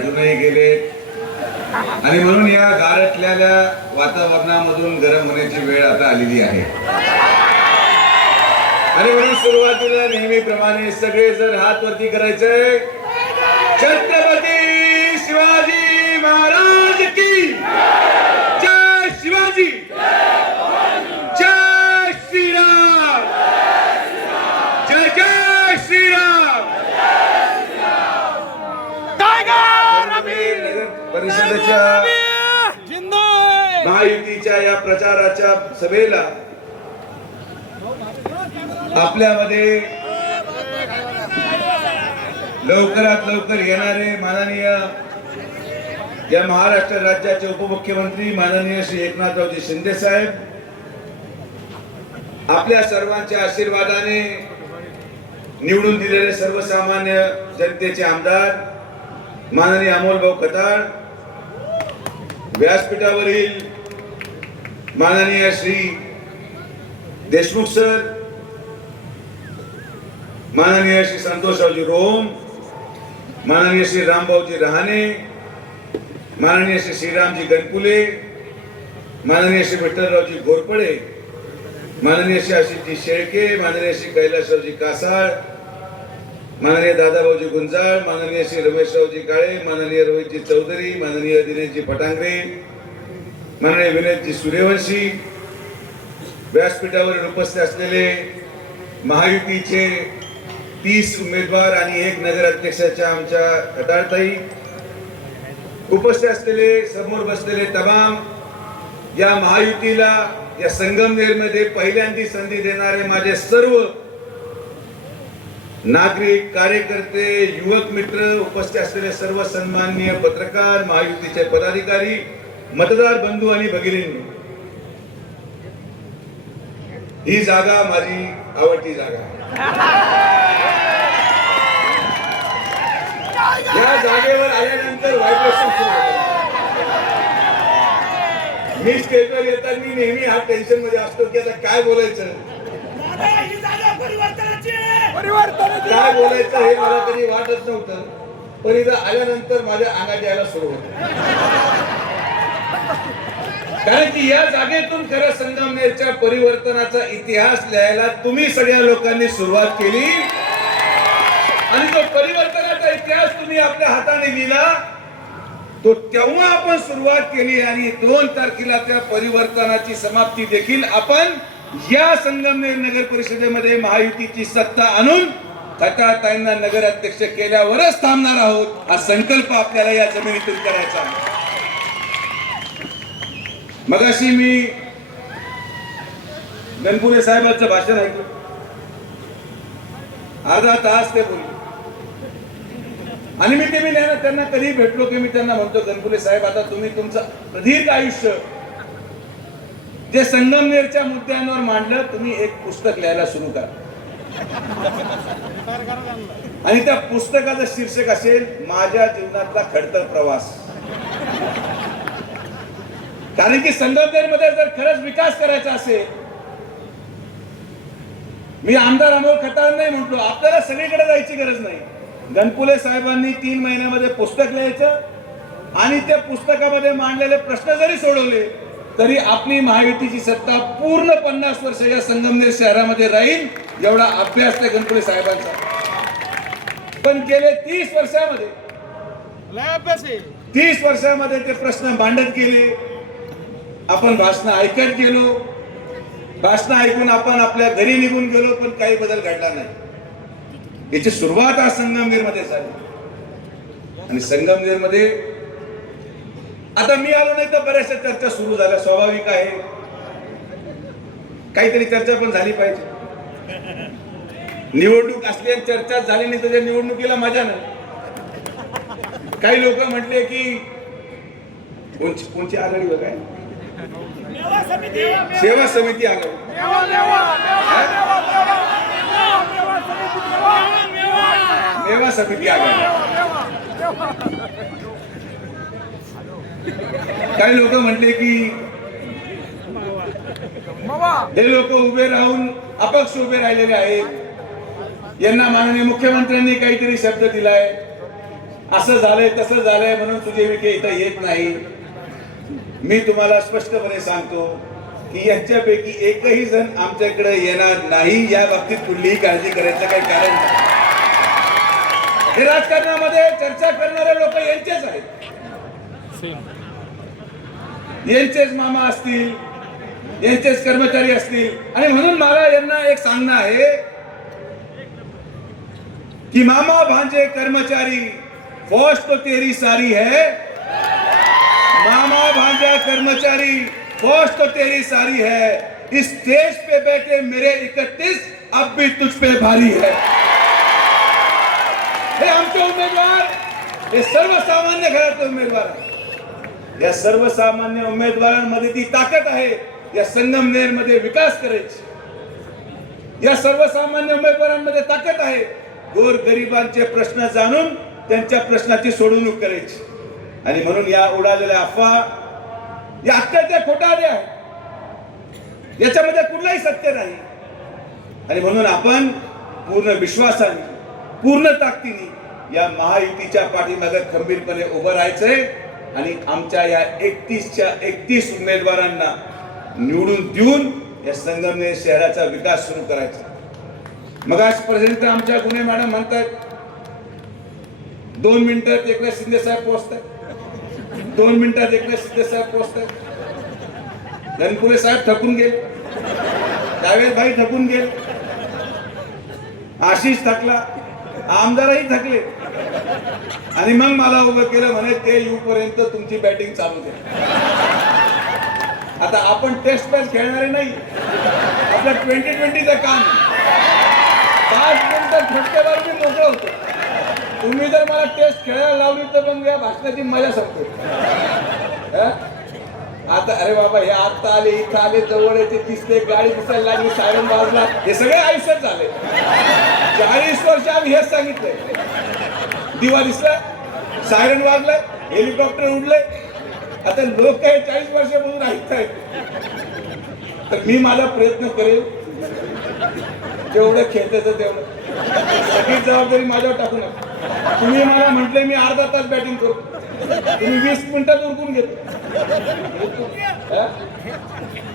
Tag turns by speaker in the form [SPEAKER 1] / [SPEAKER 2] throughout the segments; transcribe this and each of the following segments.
[SPEAKER 1] अजूनही गेले. आणि म्हणून या गारटलेल्या वातावरणामधून गरम होण्याची वेळ आता आलेली आहे. आणि म्हणून सुरुवातीला नेहमीप्रमाणे सगळे जर हात वरती करायचे छत्रपती शिवाजी महाराज की जय शिवाजी जय श्रीराम जय जय श्रीराम नगर परिषदेच्या महायुतीच्या या प्रचाराच्या सभेला आपल्यामध्ये लवकरात लवकर येणारे माननीय या महाराष्ट्र राज्याचे उपमुख्यमंत्री माननीय श्री एकनाथरावजी शिंदे साहेब आपल्या सर्वांच्या आशीर्वादाने निवडून दिलेले सर्वसामान्य जनतेचे आमदार माननीय अमोलभाऊ खताळ व्यासपीठावरील माननीय श्री देशमुख सर माननीय श्री संतोषरावजी रोम माननीय श्री रामभाऊजी रहाणे माननीय श्री श्रीरामजी गणपुले माननीय श्री विठ्ठलरावजी घोरपडे माननीय श्री आशिषजी शेळके माननीय श्री कैलासरावजी कासाळ माननीय दादाभाऊजी गुंजाळ माननीय श्री रमेशरावजी काळे माननीय रोहितजी चौधरी माननीय दिनेशजी फटांगरे माननीय विनोदजी सूर्यवंशी व्यासपीठावरील उपस्थित असलेले महायुतीचे तीस उमेदवार आणि एक नगराध्यक्षाच्या आमच्या खटाळताई उपस्थित असलेले समोर बसलेले तमाम या महायुतीला या संगमनेरमध्ये पहिल्यांदी संधी देणारे माझे सर्व नागरिक कार्यकर्ते युवक मित्र उपस्थित असलेले सर्व सन्माननीय पत्रकार महायुतीचे पदाधिकारी मतदार बंधू आणि भगिनींनी ही जागा माझी आवडती जागा या जागेवर आल्यानंतर व्हायब्रेशन सुरू मी स्टेजवर येताना नेहमी हा टेन्शनमध्ये असतो की आता काय बोलायचं? काय बोलायचं हे मला कधी वाटत नव्हतं पण इथं आल्यानंतर माझ्या अंगात यायला सुरू होत. कारण की या जागेतून खरं संगमनेरच्या परिवर्तनाचा इतिहास लिहायला तुम्ही सगळ्या लोकांनी सुरुवात केली. आणि तो परिवर्तनाचा इतिहास तुम्ही आपल्या हाताने लिहिला. तो तेव्हा आपण सुरुवात केली आणि दोन तारखेला त्या परिवर्तनाची समाप्ती देखील आपण या संगमनेर नगर परिषदेमध्ये महायुतीची सत्ता आणून ताईंना नगर अध्यक्ष केल्यावरच थांबणार आहोत. हा संकल्प आपल्याला या जमिनीतून करायचा मगाशी मी गणपुरे साहेबांचं भाषण ऐकलं. अर्धा तास ते बोलले. आणि मी ते मी त्यांना त्यांना कधी भेटलो की मी त्यांना म्हणतो गणपुले साहेब आता तुम्ही तुमचं प्रदीर्घ आयुष्य जे संगमनेरच्या मुद्द्यांवर मांडलं तुम्ही एक पुस्तक लिहायला सुरू करा. आणि त्या पुस्तकाचं शीर्षक असेल माझ्या जीवनातला खडतर प्रवास. कारण की संगमनेरमध्ये जर खरंच विकास करायचा असेल मी आमदार अमोल खताळ नाही म्हटलो आपल्याला सगळीकडे जायची गरज नाही. गणपुले साहेबांनी तीन महिन्यामध्ये पुस्तक लिहायचं आणि त्या पुस्तकामध्ये मांडलेले प्रश्न जरी सोडवले तरी आपली महायुतीची सत्ता पूर्ण पन्नास वर्ष या संगमनेर शहरामध्ये राहील एवढा अभ्यास त्या गणपुले साहेबांचा. पण गेले तीस वर्षामध्ये तीस वर्षामध्ये ते प्रश्न मांडत गेले. आपण भाषण ऐकत गेलो. भाषण ऐकून आपण आपल्या घरी निघून गेलो पण काही बदल घडला नाही. याची सुरुवात आज संगमनेरमध्ये झाली. आणि संगमनेरमध्ये आता मी आलो नाही तर बऱ्याचशा चर्चा सुरू झाल्या. स्वाभाविक आहे. काहीतरी चर्चा पण झाली पाहिजे. निवडणूक असली आणि चर्चा झाली नाही तर त्या निवडणुकीला मजा नाही. काही लोक म्हटले की कोणची कोणची आघाडी बघाय सेवा समिती आघाडी. सेवा समिती आघाडी. काही लोक म्हटले की हे लोक उभे राहून अपक्ष उभे राहिलेले आहेत. यांना माननीय मुख्यमंत्र्यांनी काहीतरी शब्द दिलाय. असं झालंय तसं झालंय म्हणून तुझे विखे इथं येत नाही. मी तुम्हाला स्पष्टपणे सांगतो की यांच्यापैकी एकही जण आमच्याकडे येणार नाही. या बाबतीत कुठलीही काळजी करायचं काही कारण नाही. हे राजकारणामध्ये चर्चा करणारे लोक यांचेच आहेत. कर्मचारी मला एक सांगणं आहे कि मामा भांजे कर्मचारी फौज तो तेरी सारी है. मामा भांजा कर्मचारी फौज तो तेरी सारी है. इस स्टेज पे बैठे मेरे इकतीस, अब भी तुझ पे भारी है. हे आमचे उमेदवार, हे सर्वसामान्य घरातले उमेदवार आहेत. या सर्वसामान्य उमेदवारांमध्ये ती ताकद आहे. या संगमनेरमध्ये विकास करायची. या सर्वसामान्य उमेदवारांमध्ये ताकद आहे. गोर गरिबांचे प्रश्न जाणून त्यांच्या प्रश्नाची सोडवणूक करायची. आणि म्हणून या उडालेल्या अफवा या अत्यंत खोटारड्या आहेत. याच्यामध्ये कुठलाही सत्य नाही. आणि म्हणून आपण पूर्ण विश्वासाने पूर्ण ताकदीने या महायुतीच्या पाठीमागे खंबीरपणे उभं राहायचंय. आणि आमच्या या एकतीसच्या एकतीस उमेदवारांना निवडून देऊन या संगमनेर शहराचा विकास सुरू करायचा. मग आजपर्यंत आमच्या गुन्हे मॅडम म्हणतात दोन मिनिटात एकनाथ शिंदे साहेब पोहोचतात दोन मिनिटात एकनाथ शिंदे साहेब पोहोचतात धनपुरे साहेब थकून गेले. जावेद भाई थकून गेले. आशिष थकला. आमदारही थकले. आणि मग मला उभं केलं म्हणे ते येऊपर्यंत तुमची बॅटिंग चालू द्या आता आपण टेस्ट मॅच खेळणारे नाही. आपलं ट्वेंटी ट्वेंटीचं काम पाच मिनिटं फटकेवर मी मोकळं होतो. तुम्ही जर मला टेस्ट खेळायला लावली तर मग या भाषणाची मजा सांगतो आता अरे बाबा हे आता आले इथं आले जवळ येते दिसले गाडी दिसायला लागली सायरन वाजला हे सगळे आयुष्यात झाले. चाळीस वर्ष आम्ही हेच सांगितलंय. दिवा दिसला सायरन वाजलाय हेलिकॉप्टर उडलंय. आता लोक काही चाळीस वर्षापासून ऐकतायत. तर मी माझा प्रयत्न करेल जेवढं खेळतायचं तेवढं. सगळी जबाबदारी माझ्यावर टाकू. नका तुम्ही मला म्हटले मी अर्धा तास बॅटिंग करतो तुम्ही वीस मिनिटात उरकून घेतो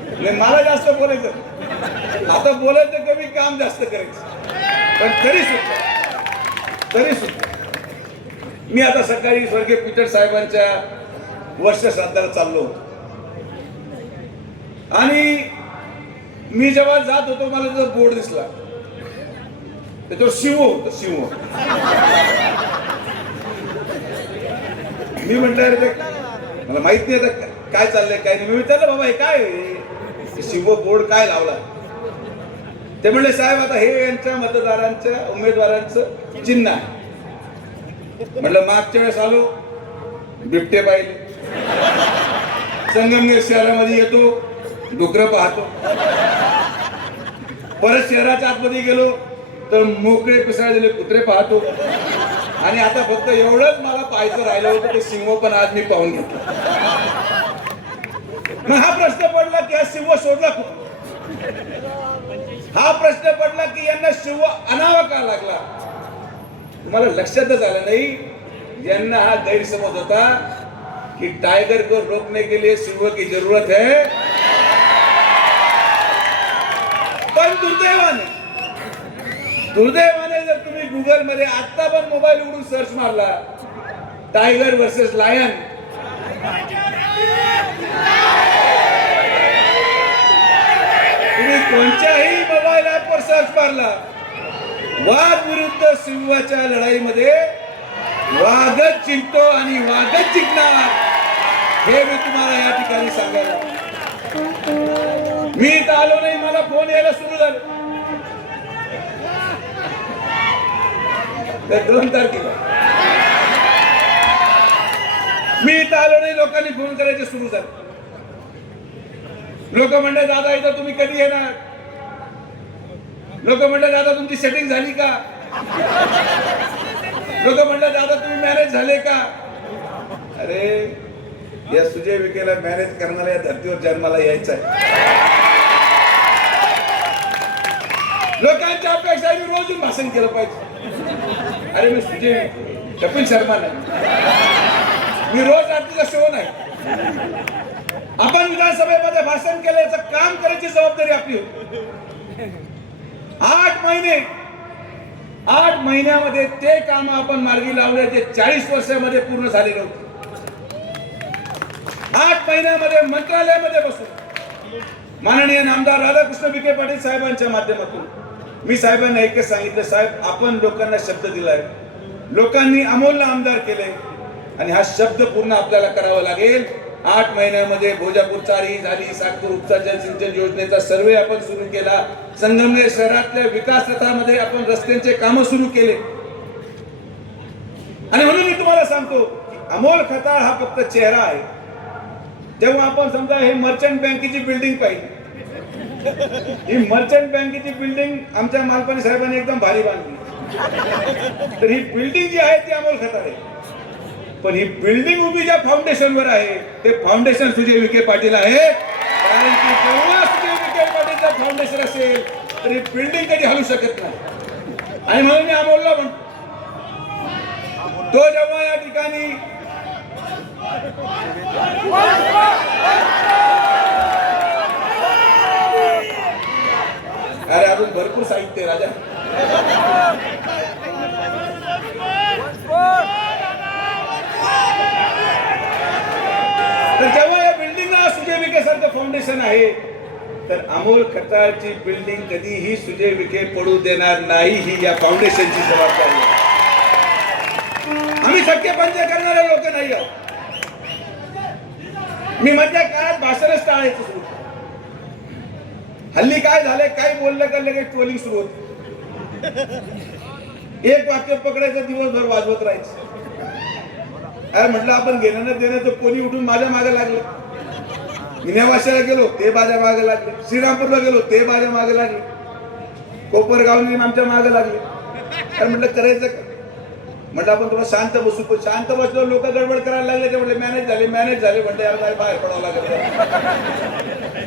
[SPEAKER 1] म्हणजे मला जास्त बोलायचं आता बोलायचं कमी काम जास्त करायचं. पण तरी सुद्धा तरी सुद्धा. मी आता सकाळी स्वर्गीय पीटर साहेबांच्या वर्ष श्राद्धाला चाललो होतो. आणि मी जेव्हा जात होतो मला त्याचा बोर्ड दिसला. त्याच्यावर शिव होत शिव. मी म्हटलं अरे ते मला माहीत नाही आता काय चाललंय काय नाही. मी विचारलं बाबा हे काय शिव बोर्ड काय लावला? ते म्हणले साहेब आता हे यांच्या मतदारांच्या उमेदवारांचं चिन्ह आहे. म्हटलं मागच्या वेळेस आलो. बिबटे पाहिले. संगमनेर शहरामध्ये येतो डुकर पाहतो. परत शहराच्या आतमध्ये गेलो तर मोकळे पिसाळलेले कुत्रे पाहतो. आणि आता फक्त एवढंच मला पाहायचं राहिलं होतं ते सिंह पण आज मी पाहून घेतलं. मग हा प्रश्न पडला की हा सिंह सोडला हा प्रश्न पडला की यांना शिव अनावा का लागला? तुम्हाला लक्षातच आलं नाही यांना हा गैरसमज होता कि टाइगर को रोकने के लिए सिंह की जरूरत है। पण दुर्दैवाने दुर्दैवाने जर तुम्ही गुगलमध्ये आता पण मोबाईल उघडून सर्च मारला टायगर वर्सेस लायन तुम्ही कोणत्याही मोबाईल ऍप वर सर्च मारला वाद विरुद्ध सिंहाच्या लढाईमध्ये वाघच जिंकतो आणि वाघच जिंकणार. हे मी तुम्हाला या ठिकाणी सांगायला मी इथं आलो नाही मला फोन यायला सुरू झाले. तर दोन तारखेला. मी इथं आलो नाही लोकांनी फोन करायचे सुरू झाले. लोक म्हणले दादा इथं तुम्ही कधी येणार? लोक म्हणले दादा तुमची सेटिंग झाली का? लोक म्हणले दादा तुम्ही मॅरेज झाले का? अरे या सुजय विकेला मॅरेज करणाऱ्या या धर्तीवर जन्माला यायचं आहे. लोकांच्या अपेक्षा मी रोज भाषण केलं पाहिजे. अरे मी सुजय कपिल शर्मा नाही. मी रोज रात्रीचा शो नाही. आपण विधानसभेमध्ये भाषण केल्याचं काम करायची जबाबदारी आपली होती. आठ महिने. आठ महिन्यामध्ये ते काम आपण मार्गी लावले जे चाळीस वर्षामध्ये पूर्ण झालेलं होते. आठ महिन्यामध्ये मंत्रालयामध्ये बसून माननीय नामदार राधाकृष्ण विखे पाटील साहेबांच्या माध्यमातून मी साहेबांना एकच सांगितलं साहेब आपण लोकांना शब्द दिलाय. लोकांनी अमोलला आमदार केले आणि हा शब्द पूर्ण आपल्याला करावा लागेल. आठ महिन्यामध्ये भोजापूर चारी झाली सागपूर उपसा जलसिंचन योजनेचा सर्वे आपण सुरू केला. संगमनेर शहरातल्या विकास रथामध्ये आपण रस्त्यांचे काम सुरू केले. आणि म्हणून मी तुम्हाला सांगतो अमोल खताळ हा फक्त चेहरा आहे. जेव्हा आपण समजा हे मर्चंट बँकेची बिल्डिंग पाहिली. ही मर्चंट बँकेची बिल्डिंग आमच्या मालपाणी साहेबांनी एकदम भारी बांधली. तर ही बिल्डिंग जी आहे ती अमोल खताळ आहे. पण ही बिल्डिंग उभी ज्या फाउंडेशनवर आहे ते फाउंडेशन सुजय विखे पाटील आहे. कारण की जेव्हा सुजय विखे पाटीलचं फाउंडेशन असेल तर ही बिल्डिंग कधी हलू शकत नाही. आणि म्हणून मी अमोलला पण तो जेव्हा या ठिकाणी अरे अजून भरपूर साहित्य राजा तर जेव्हा या बिल्डिंगला फाउंडेशन आहे. तर अमोल खताळची बिल्डिंग कधीही सुजय विखे पडू देणार नाही ही या फाउंडेशनची जबाबदारी आहे. आम्ही सख्य पंच करणारे लोक नाही आहोत. मी मधल्या काळात भाषणच टाळायचं सुरू. हल्ली काय झालंय काय बोललं का लगेच ट्रोलिंग सुरू होत. एक वाक्य पकडायचं दिवसभर वाजवत राहायचं. अरे म्हटलं आपण घेणं देणं तर कोणी उठून माझ्या मागे लागलं. मी गेलो ते माझ्या मागे लागले. श्रीरामपूरला गेलो ते माझ्या मागे लागले. कोपरगावनी आमच्या मागे लागले. तर म्हटलं करायचं का? म्हटलं आपण थोडं शांत बसू. पण शांत बसलो लोक गडबड करायला लागले ते म्हटले मॅनेज झाले मॅनेज झाले. म्हटलं यार बाहेर पडावं लागेल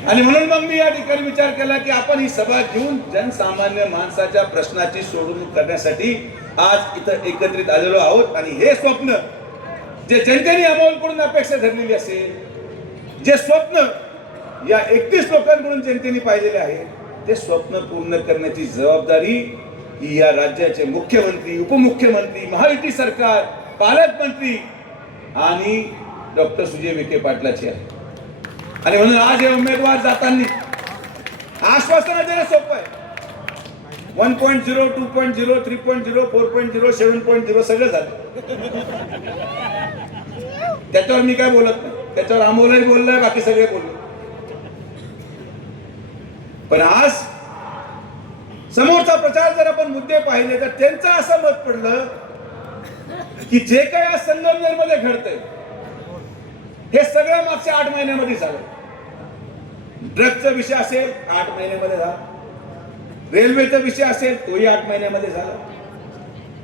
[SPEAKER 1] आणि म्हणून मग मी या ठिकाणी विचार केला की आपण ही सभा घेऊन जनसामान्य माणसाच्या प्रश्नाची सोडवणूक करण्यासाठी आज इथं एकत्रित आलेलो आहोत. आणि हे स्वप्न जे जनतेने अमोलकडून अपेक्षा धरलेली असेल जे स्वप्न या एकतीस लोकांकडून जनतेने पाहिलेले आहे ते स्वप्न पूर्ण करण्याची जबाबदारी ही या राज्याचे मुख्यमंत्री उपमुख्यमंत्री महायुती सरकार पालकमंत्री आणि डॉक्टर सुजय विखे पाटलाची आहे. आणि म्हणून आज हे उमेदवार जाताना आश्वासन देणं सोपं आहे. One point zero two point zero three point zero four point zero seven point zero सगळं झालं. त्याच्यावर मी काय बोलत नाही. त्याच्यावर अमोलही बोललाय बाकी सगळे बोलले. पण आज समोरचा प्रचार जर आपण मुद्दे पाहिले तर त्यांचं असं मत पडलं की जे काही आज संगमनेरमध्ये घडतंय हे सगळं मागच्या आठ महिन्यामध्ये झालं. ड्रगचा विषय असेल आठ महिन्यामध्ये झाला. रेल्वेचा विषय असेल तोही आठ महिन्यामध्ये झाला.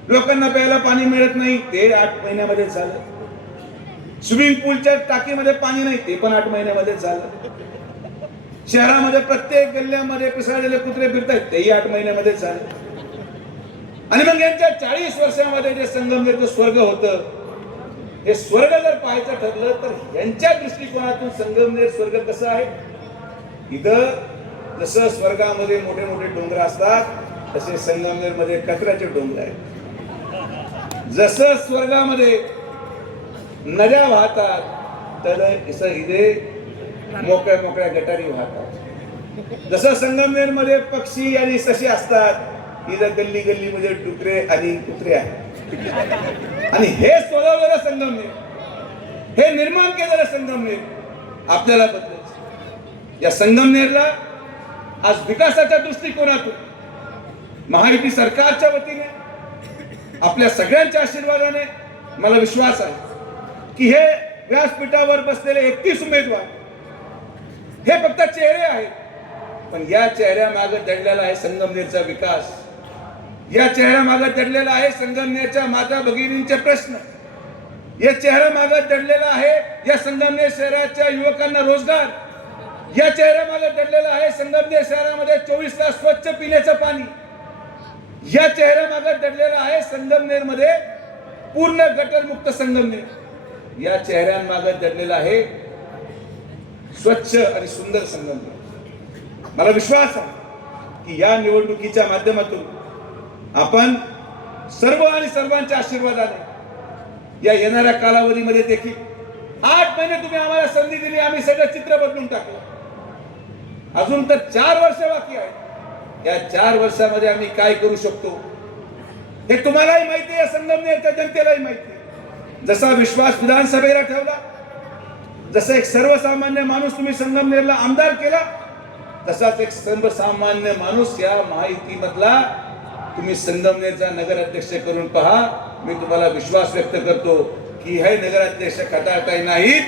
[SPEAKER 1] लोकांना प्यायला पाणी मिळत नाही ते आठ महिन्यामध्ये झालं. स्विमिंग पूलच्या टाकीमध्ये पाणी नाही ते पण आठ महिन्यामध्ये झालं. शहरामध्ये प्रत्येक गल्ल्यामध्ये पिसाळलेले कुत्रे फिरतायत तेही आठ महिन्यामध्ये झाले. आणि मग यांच्या चाळीस वर्षामध्ये जे संगमनेरचं स्वर्ग होतं हे स्वर्ग जर पाहायचं ठरलं तर यांच्या दृष्टिकोनातून संगमनेर स्वर्ग कसं आहे? इथं जसं स्वर्गामध्ये मोठे मोठे डोंगर असतात तसे संगमनेरमध्ये कचऱ्याचे डोंगर आहेत. जसं स्वर्गामध्ये नद्या वाहतात. तर असं इथे मोकळ्या मोकळ्या गटारी वाहतात. जसं संगमनेरमध्ये पक्षी आणि सशी असतात इथं गल्ली गल्लीमध्ये डुकरे आणि कुत्रे आहेत. आणि हे सोडवलेलं संगमनेर. हे निर्माण केलेलं संगमनेर. आपल्याला बदलायचं. या संगमनेरला आज विकासाच्या दृष्टिकोनातून महायुती सरकारच्या वतीने आपल्या सगळ्यांच्या आशीर्वादाने मला विश्वास आहे. की हे व्यासपीठावर बसलेले एकतीस उमेदवार हे फक्त चेहरे आहेत. पण या चेहऱ्या मागे दडलेला आहे संगमनेरचा विकास. या चेहऱ्या मागे दडलेला आहे संगमनेरच्या माता भगिनींचे प्रश्न. या चेहऱ्या मागे दडलेला आहे या संगमनेर शहराच्या युवकांना रोजगार. या चेहऱ्या मागे दडलेला आहे संगमनेर शहरामध्ये चोवीस तास स्वच्छ पिण्याचं पाणी. या चेहऱ्या मागे दडलेला आहे संगमनेरमध्ये पूर्ण गटरमुक्त संगमनेर. या चेहऱ्यांमागे जडलेला आहे स्वच्छ आणि सुंदर संगमनेर मला विश्वास आहे की या निवडणुकीच्या माध्यमातून आपण सर्व आणि सर्वांच्या आशीर्वादाने या येणाऱ्या कालावधीमध्ये देखील आठ महिने तुम्ही आम्हाला संधी दिली आम्ही सगळं चित्र बदलून टाकलं. अजून तर चार वर्ष बाकी आहे या चार वर्षामध्ये आम्ही काय करू शकतो हे तुम्हालाही माहिती आहे संगमनेरच्या जनतेलाही माहिती आहे. जसा विश्वास विधानसभेला ठेवला जसं एक सर्वसामान्य माणूस तुम्ही संगमनेरला आमदार केला तसाच एक सर्वसामान्य माणूस या माहितीमधला तुम्ही संगमनेरचा नगराध्यक्ष करून पहा. मी तुम्हाला विश्वास व्यक्त करतो की हे नगराध्यक्ष खटाळताही नाहीत.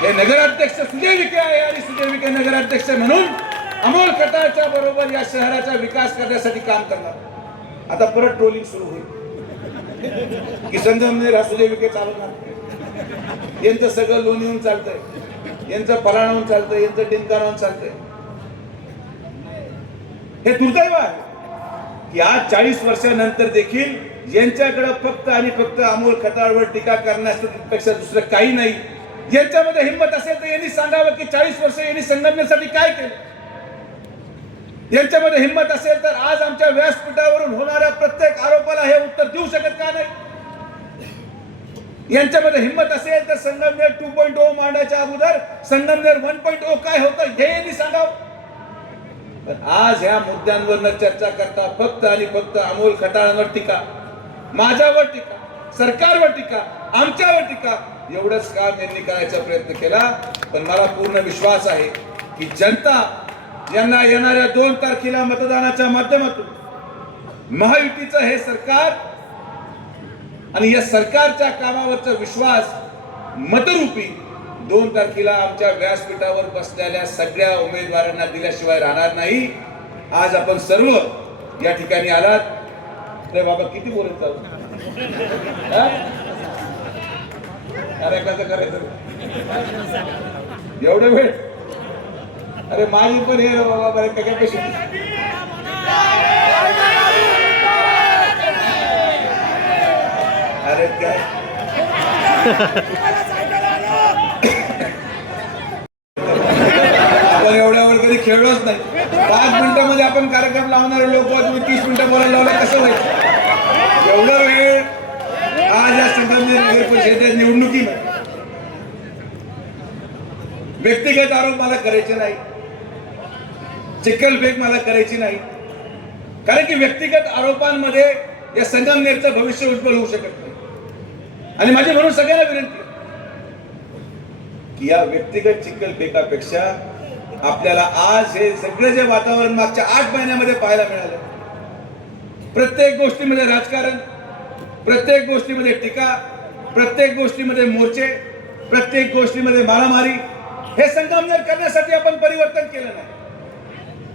[SPEAKER 1] हे नगराध्यक्ष सुजय विखे आहे आणि सुजय विखे नगराध्यक्ष म्हणून अमोल खटाळच्या बरोबर या शहराचा विकास करण्यासाठी काम करणार. आता परत ट्रोलिंग सुरू होईल. की म्हणजे हा विखे चालवणार. यांचं सगळं लोन येऊन चालतंय. यांचं फराणाहून चालतंय यांचं टिंकाराहून चालतंय. हे दुर्दैव आहे की आज चाळीस वर्षानंतर देखील यांच्याकडे फक्त आणि फक्त अमोल खताळवर टीका करण्यापेक्षा दुसरं काही नाही. यांच्यामध्ये हिंमत असेल तर यांनी सांगावं की चाळीस वर्ष यांनी संघटनेसाठी काय केलं? यांच्यामध्ये हिंमत असेल तर आज आमच्या व्यासपीठावरून होणाऱ्या प्रत्येक आरोपाला हे उत्तर देऊ शकत का नाही? यांच्यामध्ये हिंमत असेल तर संगमनेर टू पॉईंट ओ मांडायच्या अगोदर संगमनेर वन पॉईंट ओ काय होतं हे सांगावं. पण आज ह्या मुद्द्यांवर चर्चा करता फक्त आणि फक्त अमोल खटाळांवर टीका माझ्यावर टीका सरकारवर टीका आमच्यावर टीका एवढंच काम यांनी करायचा प्रयत्न केला. पण मला पूर्ण विश्वास आहे की जनता यांना येणाऱ्या दोन तारखेला मतदानाच्या माध्यमातून महायुतीचं हे सरकार आणि या सरकारच्या कामावरचा विश्वास मतरूपी दोन तारखेला आमच्या व्यासपीठावर बसलेल्या सगळ्या उमेदवारांना दिल्याशिवाय राहणार नाही. आज आपण सर्व या ठिकाणी आलात. अरे बाबा किती बोलत चालू अरे कसं करायचं? एवढं वेळ अरे माझी पण हे बाबा बरं त्याच्यापेक्षा अरे काय आपण एवढ्यावर कधी खेळलोच नाही. पाच मिनिटामध्ये आपण कार्यक्रम लावणारे लोक तुम्ही तीस मिनिटं बोलायला लावलं कसं होईल? एवढा वेळ आज या संगमनेर नगर परिषदेच्या निवडणुकीमध्ये. व्यक्तिगत आरोप मला करायचे नाही. चिखलफेक मला करायची नाही. कारण की व्यक्तिगत आरोपांमध्ये या संगमनेरचं भविष्य उज्ज्वल होऊ शकत नाही. आणि माझी म्हणून सगळ्यांना विनंती की या व्यक्तिगत चिखलफेकापेक्षा आपल्याला आज हे सगळं जे वातावरण मागच्या आठ महिन्यामध्ये पाहायला मिळालं प्रत्येक गोष्टीमध्ये राजकारण प्रत्येक गोष्टीमध्ये टीका प्रत्येक गोष्टीमध्ये मोर्चे प्रत्येक गोष्टीमध्ये मारामारी हे संगमनेर करण्यासाठी आपण परिवर्तन केलं नाही.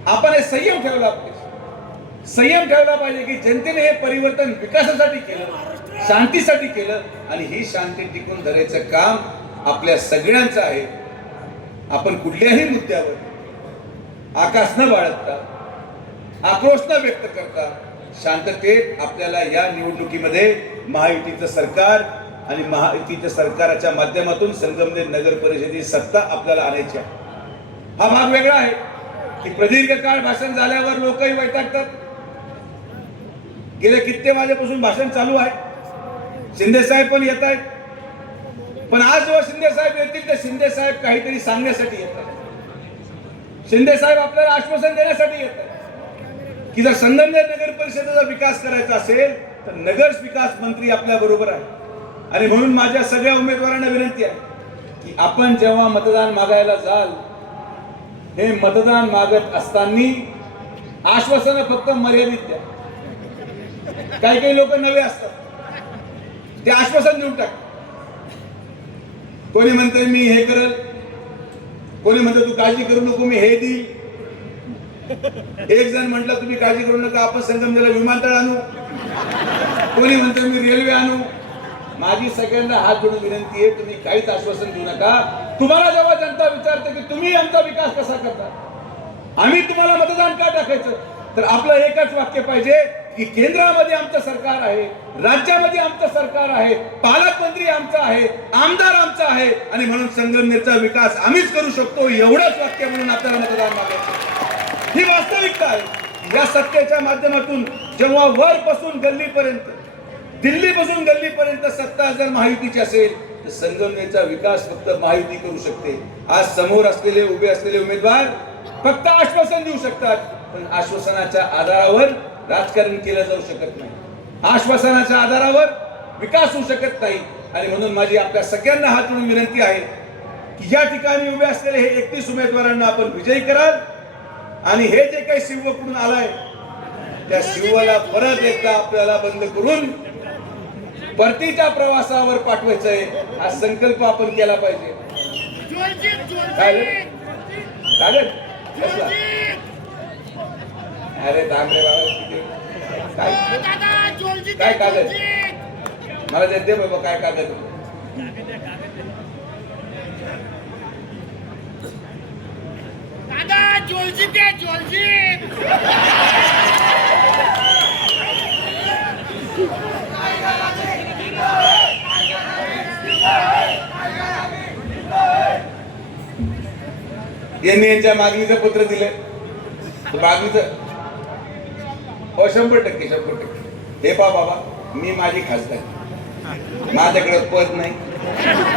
[SPEAKER 1] आपण हे संयम ठेवला पाहिजे. संयम ठेवला पाहिजे की जनतेने हे परिवर्तन विकासासाठी केलं शांतीसाठी केलं आणि ही शांती टिकून धरायचं काम आपल्या सगळ्यांचं आहे. आपण कुठल्याही मुद्द्यावर आकाश न बाळगता आक्रोश न व्यक्त करता शांततेत आपल्याला या निवडणुकीमध्ये महायुतीचं सरकार आणि महायुतीच्या सरकाराच्या माध्यमातून संगमनेर नगर परिषदेची सत्ता आपल्याला आणायची आहे. हा भाग वेगळा आहे. की प्रदीर्घ काळ भाषण झाल्यावर लोकही वैतागतात. गेले कित्येक वाजेपासून भाषण चालू आहे. शिंदे साहेब पण येत आहेत. पण आज जेव्हा शिंदे साहेब येतील तर शिंदे साहेब काहीतरी सांगण्यासाठी येतात. शिंदे साहेब आपल्याला आश्वासन देण्यासाठी येतात. की जर संगमनेर नगर परिषदेचा विकास करायचा असेल तर नगर विकास मंत्री आपल्या बरोबर आहे आणि म्हणून माझ्या सगळ्या उमेदवारांना विनंती आहे की आपण जेव्हा मतदान मागायला जाल हे मतदान मागत असताना आश्वासनं फक्त मर्यादित द्या. काही काही लोक नवे असतात. ते आश्वासन देऊन टाक. कोणी म्हणते मी हे करल कोणी म्हणते तू काळजी करू नको मी हे देईल. एक जण म्हटलं तुम्ही काळजी करू नका आपण संगमनेरला विमानतळ आणू. कोणी म्हणतो मी रेल्वे आणू. माझी सगळ्यांना हात जोडून विनंती आहे तुम्ही काहीच आश्वासन देऊ नका. तुम्हाला जेव्हा जनता विचारते की तुम्ही आमचा विकास कसा करता? आम्ही तुम्हाला मतदान का टाकायचं? तर आपलं एकच वाक्य पाहिजे की केंद्रामध्ये आमचं सरकार आहे राज्यामध्ये आमचं सरकार आहे पालकमंत्री आमचा आहे आमदार आमचा आहे आणि म्हणून संगमनेरचा विकास आम्हीच करू शकतो एवढंच वाक्य म्हणून आपल्याला मतदान मागायचं ही वास्तविकता आहे. या सत्तेच्या माध्यमातून जेव्हा वरपासून गल्लीपर्यंत दिल्लीपासून गल्लीपर्यंत सत्ता जर महायुतीची असेल तर संगमनेरचा विकास फक्त महायुती करू शकते. आज समोर असलेले उभे असलेले उमेदवार फक्त आश्वासन देऊ शकतात पण आश्वासनाच्या आधारावर राजकारण केलं जाऊ शकत नाही. आश्वासनाच्या आधारावर विकास होऊ शकत नाही. आणि म्हणून माझी आपल्या सगळ्यांना हात म्हणून विनंती आहे की या ठिकाणी उभे असलेले हे एकतीस उमेदवारांना आपण विजयी कराल. आणि हे जे काही शिवकडून आलंय त्या शिवाला परत एकदा आपल्याला बंद करून परतीच्या प्रवासावर पाठवायचंय हा संकल्प आपण केला पाहिजे. कसला? अरे बाबा किती- काय? कागद? मला दे बाबा काय कागद?
[SPEAKER 2] जोलजीत आहे
[SPEAKER 1] यांनी यांच्या मागणीचं पत्र दिलंय. मागणीचं हो शंभर टक्के शंभर टक्के. हे पा बाबा मी माझी खासदार. माझ्याकडे पद नाही.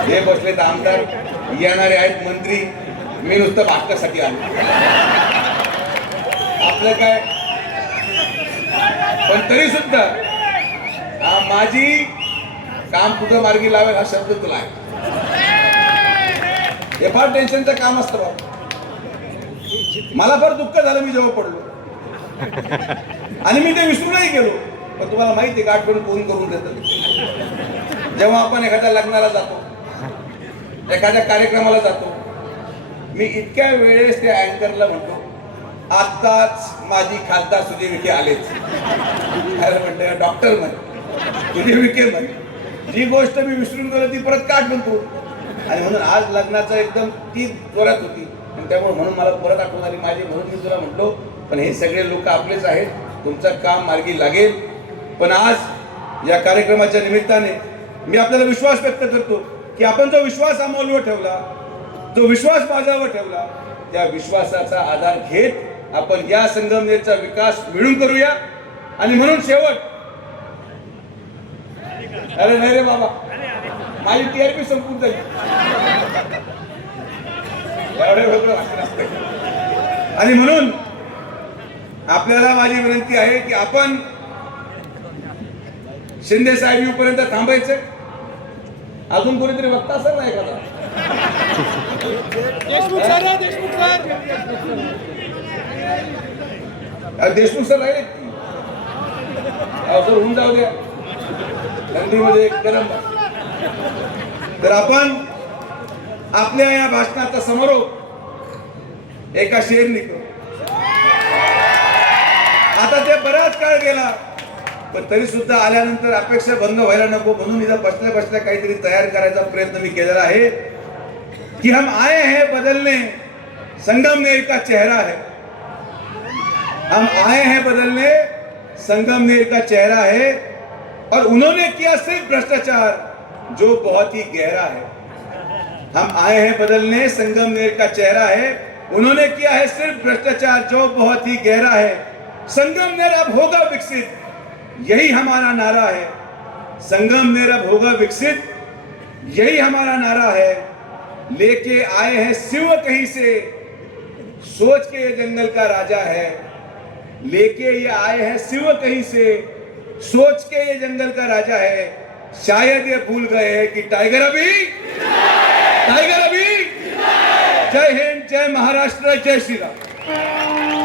[SPEAKER 1] हे बसले तर आमदार. येणारे आहेत मंत्री. मी नुसतं भाषणासाठी आलो. आपलं काय? पण तरी सुद्धा माझी काम कुठं मार्गी लावेल हा शब्द तुला आहे. हे फार टेन्शनचं काम असतं बाबा. मला फार दुःख झालं मी जेव्हा पडलो. आणि मी ते विसरूनही गेलो. पण तुम्हाला माहिती आहे आठवण फोन करून देतात जेव्हा आपण एखाद्या लग्नाला जातो एखाद्या कार्यक्रमाला जातो मी इतक्या वेळेस त्या अँकरला म्हणतो आत्ताच माझी खासदार सुजय विखे आलेच अरे म्हणते डॉक्टर म्हण सुजय विखे म्हण. जी गोष्ट मी विसरून गेलो ती परत काट म्हणतो आणि म्हणून आज लग्नाचं एकदम ती जोरात होती. आणि त्यामुळे म्हणून मला परत आठवण आली. माझी म्हणून मी तुला म्हणतो पण हे सगळे लोक आपलेच आहेत. तुमचं काम मार्गी लागेल. पण आज या कार्यक्रमाच्या निमित्ताने मी आपल्याला विश्वास व्यक्त करतो की आपण जो विश्वास अमोलवर ठेवला जो विश्वास माझ्यावर ठेवला त्या विश्वासाचा आधार घेत आपण या संगमनेरचा विकास मिळून करूया. आणि म्हणून शेवट अरे नाही रे बाबा. माझी टीआरपी संपून जाईल. एवढे वेगळं वाटत असतं. आणि म्हणून आपल्याला माझी विनंती आहे की आपण शिंदे साहेब येऊपर्यंत थांबायचं. अजून कोणीतरी वक्ता असेल ना एखादा?
[SPEAKER 2] देशमुख सर आहे, देशमुख सर.
[SPEAKER 1] अरे देशमुख सर राहिले अवसर होऊन जाऊ द्या. थंडीमध्ये एक गरम तर आपण आपल्या या भाषणाचा समारोप एका शेर निघतो आता ते बराच काळ गेला पण तरी सुद्धा आल्यानंतर अपेक्षा भंग व्हायला नको म्हणून इथं बसल्या बसल्या काहीतरी तयार करायचा प्रयत्न मी केलेला आहे कि हम आए हैं बदलने संगमनेर का चेहरा है. हम आए हैं बदलने संगमनेर का चेहरा है और उन्होंने किया सिर्फ़ भ्रष्टाचार, जो बहुत ही गहरा है। हम आए हैं बदलने, संगम नेर का चेहरा है। उन्होंने किया है सिर्फ़ भ्रष्टाचार, जो बहुत ही गहरा है। संगमनेर अब होगा विकसित, यही हमारा नारा है। संगम नेर अब होगा विकसित, यही हमारा नारा है। लेके आए हैं शिव कहीं से, सोच के ये जंगल का राजा है। लेके ये आए हैं शिव कहीं से सोच के ये जंगल का राजा है। शायद ये भूल गए हैं कि टाइगर अभी। टाइगर अभी। जय हिंद जय महाराष्ट्र जय श्री राम।